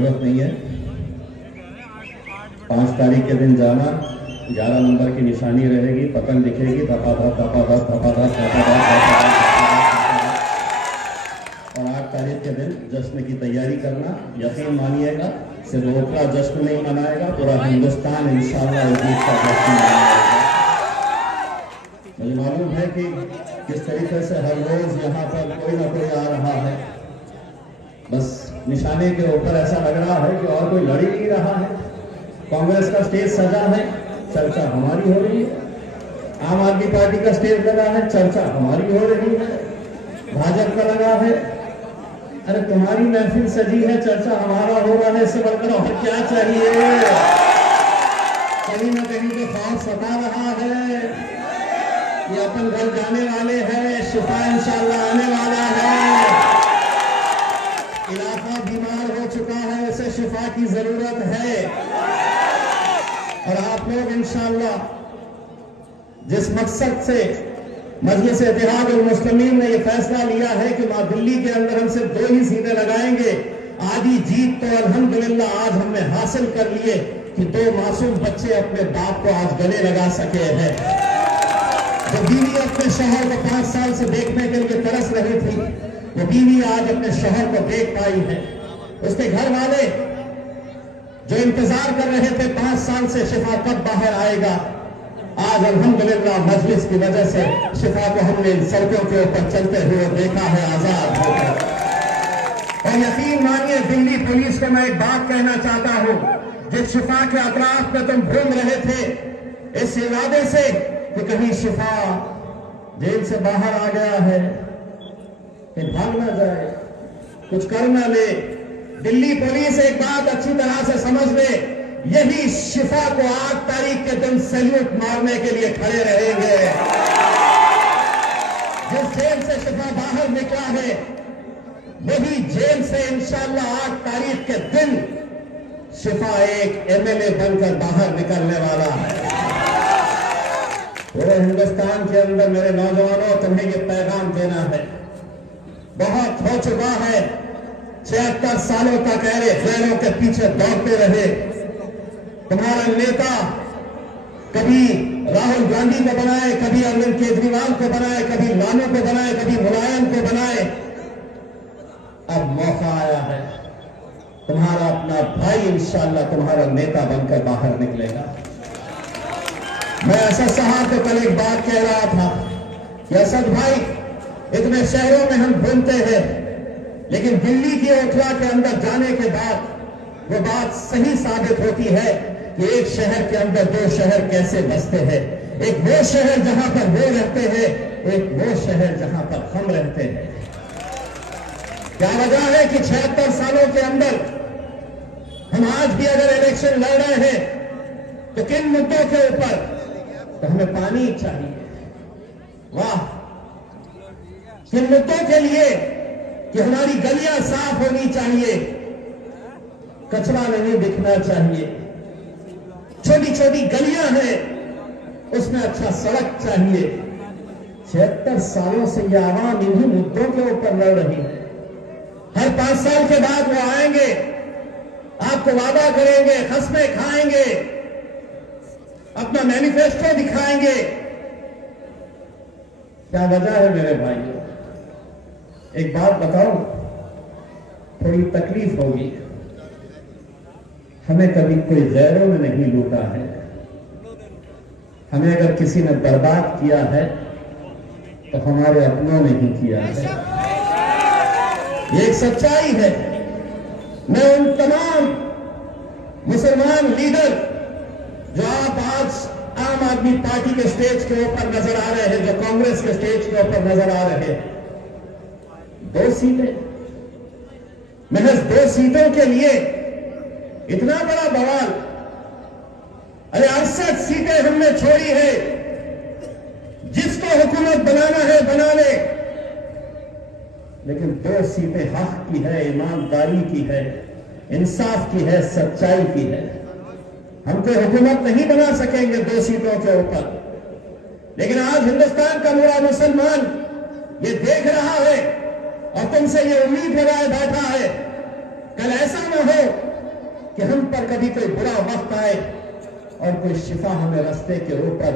जरूरत नहीं है। 5 तारीख के दिन जाना, 11 नंबर की निशानी रहेगी, पतंग दिखेगी, धपाधप धपाधप धपाधप धपाधप, और 8 तारीख के दिन जश्न की तैयारी करना। यकीन मानिएगा, सिर्फ ओखला जश्न नहीं मनाएगा, पूरा हिंदुस्तान इंशाअल्लाह इस जीत का जश्न मनाएगा। मुझे मालूम है कि किस तरीके से हर रोज यहाँ पर कोई ना कोई आ रहा है, बस निशाने के ऊपर ऐसा लग रहा है कि और कोई लड़ ही नहीं रहा है। कांग्रेस का स्टेज सजा है, चर्चा हमारी हो रही है। आम आदमी पार्टी का स्टेज लगा है, चर्चा हमारी हो रही है। भाजपा का लगा है, अरे तुम्हारी महफिल सजी है, चर्चा हमारा हो रहा है, इससे बढ़कर और क्या चाहिए। कहीं ना कहीं तो खौफ सता रहा है, ये अपन घर जाने वाले हैं, शिफा इंशाअल्लाह आने वाला है। इलाका बीमार हो चुका है, उसे शिफा की जरूरत है। और आप लोग इंशाअल्लाह जिस मकसद से मजलिस इत्तेहादुल मुस्लिमीन ने यह फैसला लिया है कि मां दिल्ली के अंदर हम सिर्फ 2 ही सीटें लगाएंगे, आधी जीत तो अल्हम्दुलिल्लाह आज हमने हासिल कर लिए कि 2 मासूम बच्चे अपने बाप को आज गले लगा सके हैं। जो बीवी अपने शौहर को 5 साल से देखने के लिए तरस रही थी, वो बीवी आज अपने शौहर को देख पाई है। उसके घर वाले जो इंतजार कर रहे थे 5 साल से शिफा कब बाहर आएगा, आज अल्हम्दुलिल्लाह मजलिस की वजह से शिफा को हमने इन सड़कों के ऊपर चलते हुए देखा है, आजाद होकर। और यकीन मानिए, दिल्ली पुलिस को मैं एक बात कहना चाहता हूं, जिस शिफा के अतराफ में तुम घूम रहे थे इस इरादे से कि कहीं शिफा जेल से बाहर आ गया है, कि भाग ना जाए, कुछ कर ना ले, दिल्ली पुलिस एक बात अच्छी तरह से समझ ले, यही शिफा को 8 तारीख के दिन सैल्यूट मारने के लिए खड़े रहेंगे। जिस जेल से शिफा बाहर निकला है, वही जेल से इंशाअल्लाह 8 तारीख के दिन शिफा एक एमएलए बनकर बाहर निकलने वाला है। पूरे हिंदुस्तान के अंदर मेरे नौजवानों, तुम्हें ये पैगाम देना है, बहुत हो चुका है। 76 सालों तक ऐरे गैरों के पीछे दौड़ते रहे। तुम्हारा नेता कभी राहुल गांधी को बनाए, कभी अरविंद केजरीवाल को बनाए, कभी लालू को बनाए, कभी मुलायम को बनाए। अब मौका आया है, तुम्हारा अपना भाई इंशाअल्लाह तुम्हारा नेता बनकर बाहर निकलेगा। मैं असद साहब को कल एक बात कह रहा था कि असद भाई, इतने शहरों में हम घूमते हैं, लेकिन दिल्ली की ओखला के अंदर जाने के बाद वो बात सही साबित होती है कि एक शहर के अंदर 2 शहर कैसे बसते हैं। एक वो शहर जहां पर वो रहते हैं, एक वो शहर जहां पर हम रहते हैं। क्या वजह है कि 76 सालों के अंदर हम आज भी अगर इलेक्शन लड़ रहे हैं तो किन मुद्दों के ऊपर? तो हमें पानी चाहिए, वाह, किन मुद्दों के लिए कि हमारी गलियां साफ होनी चाहिए, कचरा नहीं दिखना चाहिए, छोटी छोटी गलियां हैं उसमें अच्छा सड़क चाहिए। 76 सालों से ये आवाम इन्हीं मुद्दों के ऊपर लड़ रही है। हर 5 साल के बाद वो आएंगे, आपको वादा करेंगे, खस्में खाएंगे, अपना मैनिफेस्टो दिखाएंगे। क्या वजह है मेरे भाइयों? एक बात बताऊं, थोड़ी तकलीफ होगी, हमें कभी कोई गैरों ने नहीं लूटा है। हमें अगर किसी ने बर्बाद किया है तो हमारे अपनों ने ही किया है। ये एक सच्चाई है। मैं उन तमाम मुसलमान लीडर जो आप आज आम आदमी पार्टी के स्टेज के ऊपर नजर आ रहे हैं, जो कांग्रेस के स्टेज के ऊपर नजर आ रहे हैं, 2 सीटें, महज 2 सीटों के लिए इतना बड़ा बवाल। अरे 68 सीटें हमने छोड़ी है, जिसको हुकूमत बनाना है बना ले, लेकिन 2 सीटें हक की है, ईमानदारी की है, इंसाफ की है, सच्चाई की है। हम कोई हुकूमत नहीं बना सकेंगे 2 सीटों के ऊपर, लेकिन आज हिंदुस्तान का पूरा मुसलमान ये देख रहा है और तुमसे ये उम्मीद लगाए बैठा है, कल ऐसा न हो कभी कोई बुरा वक्त आए और कोई शिफा हमें रास्ते के ऊपर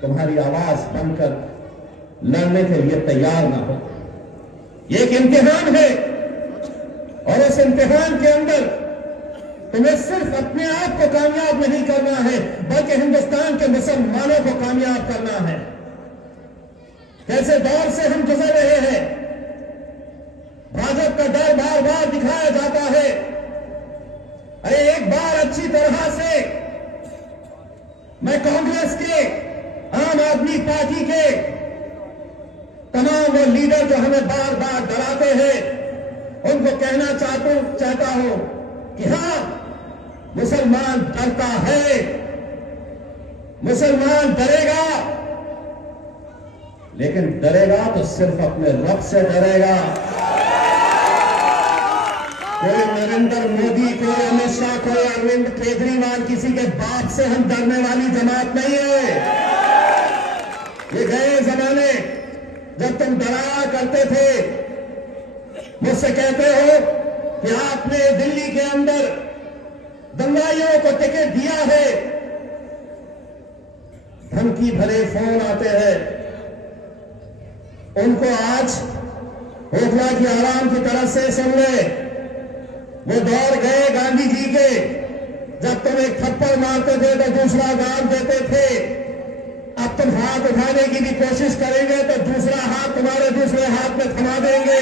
तुम्हारी आवाज बनकर लड़ने के लिए तैयार ना हो। ये एक इम्तिहान है और उस इम्तिहान के अंदर तुम्हें सिर्फ अपने आप को कामयाब नहीं करना है बल्कि हिंदुस्तान के मुसलमानों को कामयाब करना है। कैसे दौर से हम गुजर रहे हैं, भाजपा का डर बार बार दिखाया जाता है। अरे एक बार अच्छी तरह से मैं कांग्रेस के, आम आदमी पार्टी के तमाम वो लीडर जो हमें बार बार डराते हैं उनको कहना चाहता हूं कि हां, मुसलमान डरता है, मुसलमान डरेगा, लेकिन डरेगा तो सिर्फ अपने रब से डरेगा। कोई नरेंद्र मोदी, कोई अमित शाह, कोई अरविंद केजरीवाल, किसी के बाप से हम डरने वाली जमात नहीं है। ये गए जमाने जब तुम डराया करते थे, मुझसे कहते हो कि आपने दिल्ली के अंदर दंगाइयों को टिकट दिया है, धमकी भरे फोन आते हैं। उनको आज होटला की आराम की तरफ से सुन ले। वो दौर गए गांधी जी के, जब तुम एक थप्पड़ मारते थे तो दूसरा गाल देते थे। अब तुम हाथ उठाने की भी कोशिश करेंगे तो दूसरा हाथ तुम्हारे दूसरे हाथ में थमा देंगे।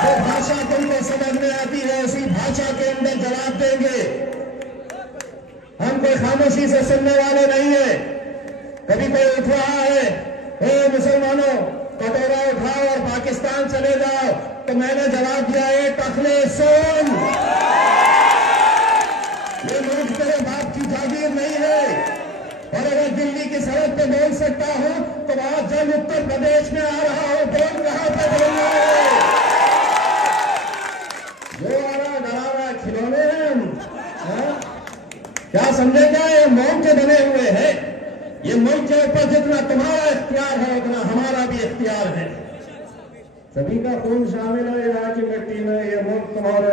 जो भाषा तुमको समझ में आती है उसी भाषा के अंदर जवाब देंगे। हम कोई खामोशी से सुनने वाले नहीं है। कभी कोई उठ रहा है, ए मुसलमानों कटोरा उठाओ और पाकिस्तान चले जाओ, तो मैंने जवाब दिया, ए टखले सुन, ये मुल्क तेरे बाप की जागीर नहीं है। और अगर दिल्ली की सड़क पे बोल सकता हूं तो आज जब उत्तर प्रदेश में आ रहा हूं, बोल कहां पे बोलना है। जो आ रहा डरा रहा खिलौने हैं हम, क्या समझे? क्या ये मौन के बने हुए हैं? ये मुल्क के ऊपर जितना तुम्हारा इख्तियार है उतना हमारा भी इख्तियार है। सभी का खून शामिल है यहाँ की मिट्टी में, ये मुल्क तुम्हारे।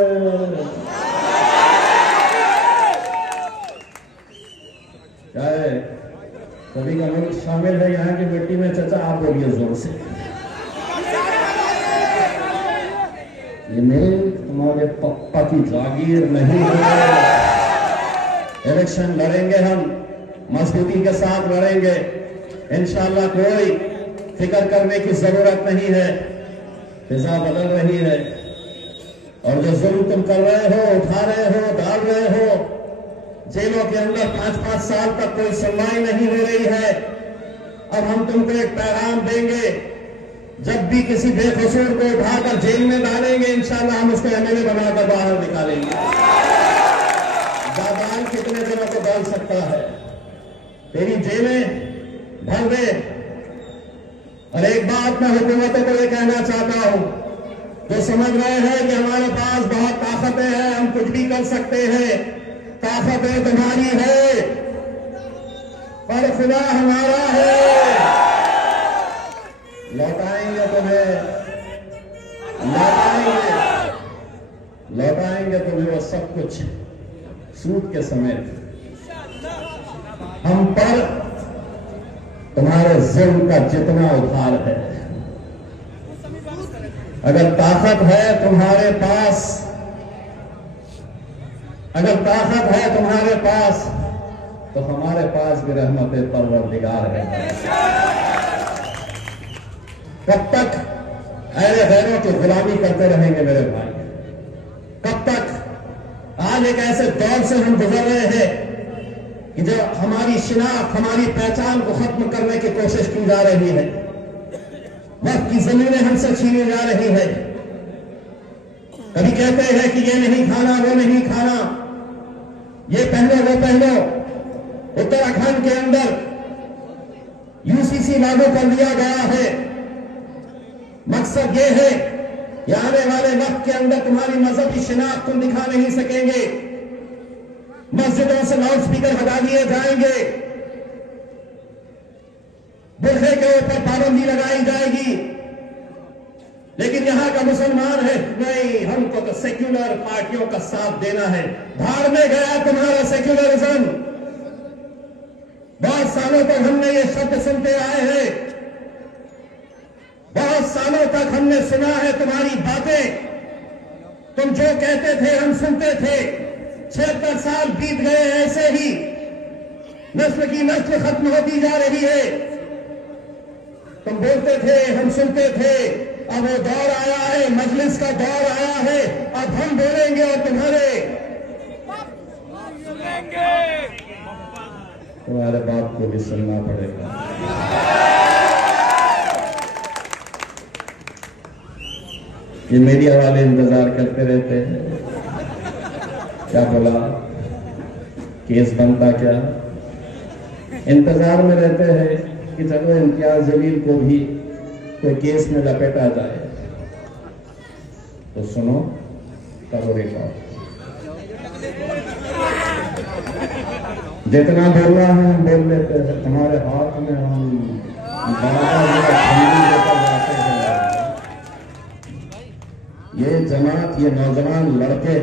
क्या है? सभी का मुल्क शामिल है यहाँ की मिट्टी में। चाचा आप बोलिए जोर से। ये मुल्क तुम्हारे पप्पा की जागीर नहीं है। इलेक्शन लड़ेंगे हम, मजबूती के साथ लड़ेंगे इंशाअल्लाह। कोई फिक्र करने की जरूरत नहीं है। फिजा बदल रही है और जो जुल्म तुम कर रहे हो, उठा रहे हो, डाल रहे हो, जेलों के अंदर 5-5 साल तक कोई सुनवाई नहीं हो रही है। अब हम तुमको एक पैगाम देंगे, जब भी किसी बेकसूर को उठाकर जेल में डालेंगे इंशाअल्लाह हम उसको एमएलए बनाकर बाहर निकालेंगे। जाबान कितने दिनों को डाल सकता है? तेरी जेलें भर दे। और एक बात मैं हुकूमतों को ये कहना चाहता हूं, जो समझ रहे हैं कि हमारे पास बहुत ताकतें हैं, हम कुछ भी कर सकते हैं, ताकतें तुम्हारी है पर खुदा हमारा है। लौटाएंगे तुम्हें, लौटाएंगे तुम्हें वो सब कुछ सूद के समेत। हम पर तुम्हारे जुल्म का जितना उधार है, अगर ताकत है तुम्हारे पास, अगर ताकत है तुम्हारे पास, तो हमारे पास भी रहमत परवरदिगार है। कब तक अहले गैरों की गुलामी करते रहेंगे मेरे भाई? कब तक? आज एक ऐसे दौर से हम गुजर रहे हैं कि जो हमारी शिनाख्त, हमारी पहचान को खत्म करने की कोशिश की जा रही है। वक्त की जमीनें हमसे छीनी जा रही है। कभी कहते हैं कि ये नहीं खाना, वो नहीं खाना, ये पहनो, वो पहनो। उत्तराखंड के अंदर यूसीसी लागू कर दिया गया है। मकसद ये है कि आने वाले वक्त के अंदर तुम्हारी मजहबी शिनाख्त तुम दिखा नहीं सकेंगे। मस्जिदों से लाउड स्पीकर हटा दिए जाएंगे, बुरखे के ऊपर पाबंदी लगाई जाएगी। लेकिन यहां का मुसलमान है नहीं, हमको तो सेक्युलर पार्टियों का साथ देना है। भाड़ में गया तुम्हारा सेक्युलरिज्म। बहुत सालों तक हमने ये शब्द सुनते आए हैं, बहुत सालों तक हमने सुना है तुम्हारी बातें। तुम जो कहते थे हम सुनते थे। 76 साल बीत गए ऐसे ही, नस्ल की नस्ल खत्म होती जा रही है। तुम बोलते थे हम सुनते थे, अब वो दौर आया है, मजलिस का दौर आया है, अब हम बोलेंगे और तुम्हारे बाप को भी सुनना पड़ेगा। ये मीडिया वाले इंतजार करते रहते हैं, क्या बोला, केस बनता क्या, इंतजार में रहते हैं कि चलो इम्तियाज जलील को भी कोई केस में लपेटा जाए। तो सुनो, करो रिकॉर्ड, जितना बोलना है हम बोल लेते हैं। तुम्हारे हाथ में हम जाते हैं। ये जमात, ये नौजवान लड़के,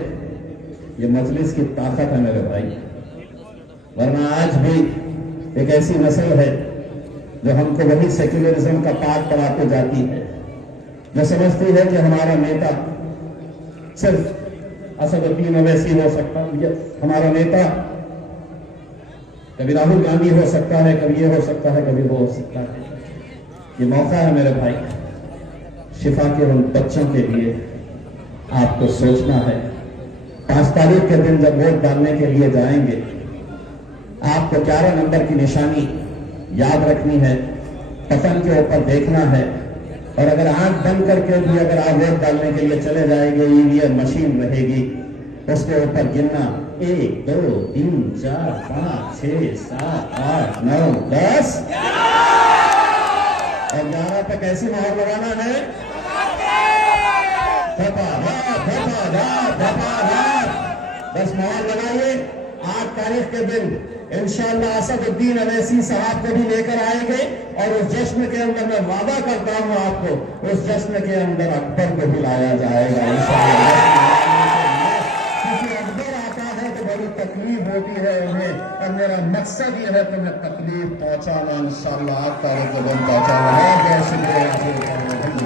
ये मजलिस की ताकत है मेरे भाई। वरना आज भी एक ऐसी नस्ल है जो हमको वही सेक्युलरिज्म का पाठ पढ़ाते जाती है, जो समझती है कि हमारा नेता सिर्फ असदुद्दीन ओवैसी हो सकता है, हमारा नेता कभी राहुल गांधी हो सकता है, कभी ये हो सकता है, कभी वो हो सकता है। ये मौका है मेरे भाई, शिफा के उन बच्चों के लिए आपको सोचना है। 5 तारीख के दिन जब वोट डालने के लिए जाएंगे, आपको 11 नंबर की निशानी याद रखनी है, पतन के ऊपर देखना है। और अगर आंख बंद करके भी अगर आप वोट डालने के लिए चले जाएंगे, ईवीएम मशीन रहेगी, उसके ऊपर गिनना 1 2 3 4 5 6 7 8 9 10 और 11 पे कैसी मोहर लगाना है? बस मोहर लगाइए। 8 तारीख के दिन इंशाअल्लाह असदुद्दीन अवैसी साहब को भी लेकर आएंगे और उस जश्न के अंदर मैं वादा करता हूं आपको, उस जश्न के अंदर अकबर को बुलाया जाएगा इंशाअल्लाह। क्योंकि अकबर आता है तो बड़ी तकलीफ होती है उन्हें, और मेरा मकसद ये है तुम्हें तकलीफ पहुंचाना इंशाअल्लाह। 8 तारीख के दिन पहुंचाना है। जय श्री राम।